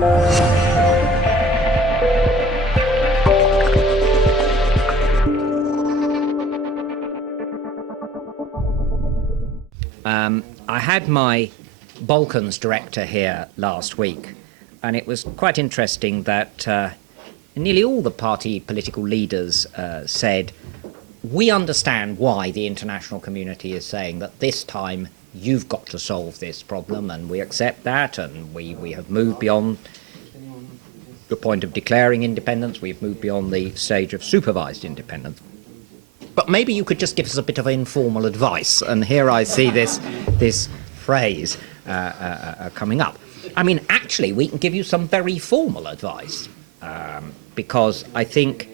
I had my Balkans director here last week, and it was quite interesting that nearly all the party political leaders said, we understand why the international community is saying that this time you've got to solve this problem, and we accept that, and we have moved beyond the point of declaring independence, we've moved beyond the stage of supervised independence. But maybe you could just give us a bit of informal advice. And here I see this phrase coming up. I mean, actually, we can give you some very formal advice, because I think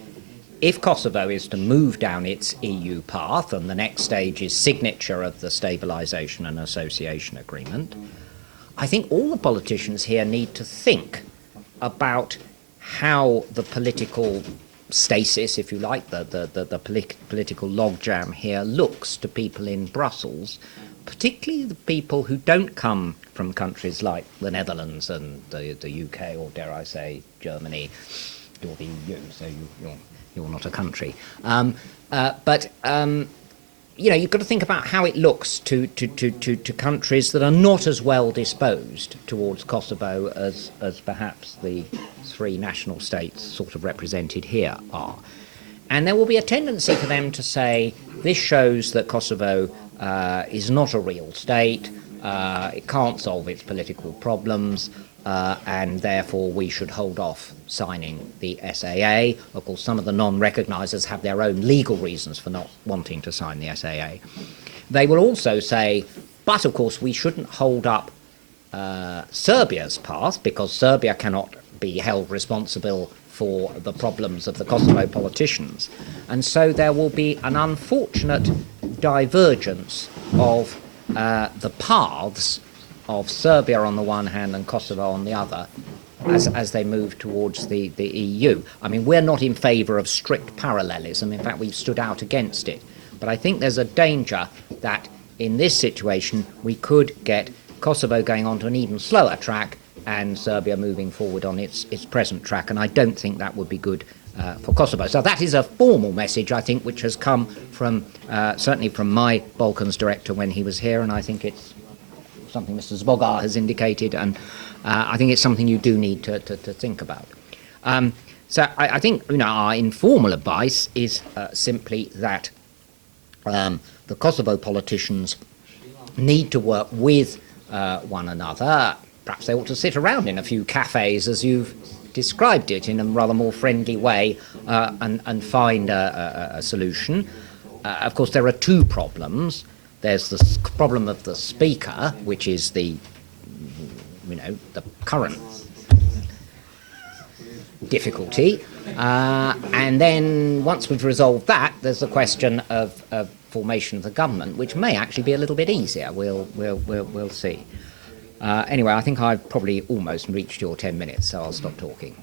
if Kosovo is to move down its EU path, and the next stage is signature of the Stabilisation and Association Agreement, I think all the politicians here need to think about how the political stasis, if you like, the political logjam here looks to people in Brussels, particularly the people who don't come from countries like the Netherlands and the UK, or dare I say Germany. You're the EU, so you're not a country. You know, you've got to think about how it looks to countries that are not as well disposed towards Kosovo as perhaps the three national states sort of represented here are. And there will be a tendency for them to say, this shows that Kosovo is not a real state, it can't solve its political problems, and therefore we should hold off signing the SAA. Of course, some of the non-recognisers have their own legal reasons for not wanting to sign the SAA. They will also say, but of course we shouldn't hold up Serbia's path, because Serbia cannot be held responsible for the problems of the Kosovo politicians. And so there will be an unfortunate divergence of the paths of Serbia on the one hand and Kosovo on the other as they move towards the EU. I mean, we're not in favour of strict parallelism. In fact, we've stood out against it. But I think there's a danger that in this situation we could get Kosovo going onto an even slower track and Serbia moving forward on its present track, and I don't think that would be good for Kosovo. So that is a formal message, I think, which has come from certainly from my Balkans director when he was here, and I think it's something Mr. Zbogar has indicated, and I think it's something you do need to think about. So I think, you know, our informal advice is simply that the Kosovo politicians need to work with one another. Perhaps they ought to sit around in a few cafes, as you've described it, in a rather more friendly way, and find a solution. Of course, there are two problems. There's the problem of the speaker, which is the current difficulty, and then once we've resolved that, there's the question of formation of the government, which may actually be a little bit easier. We'll see. Anyway, I think I've probably almost reached your 10 minutes, so I'll stop talking.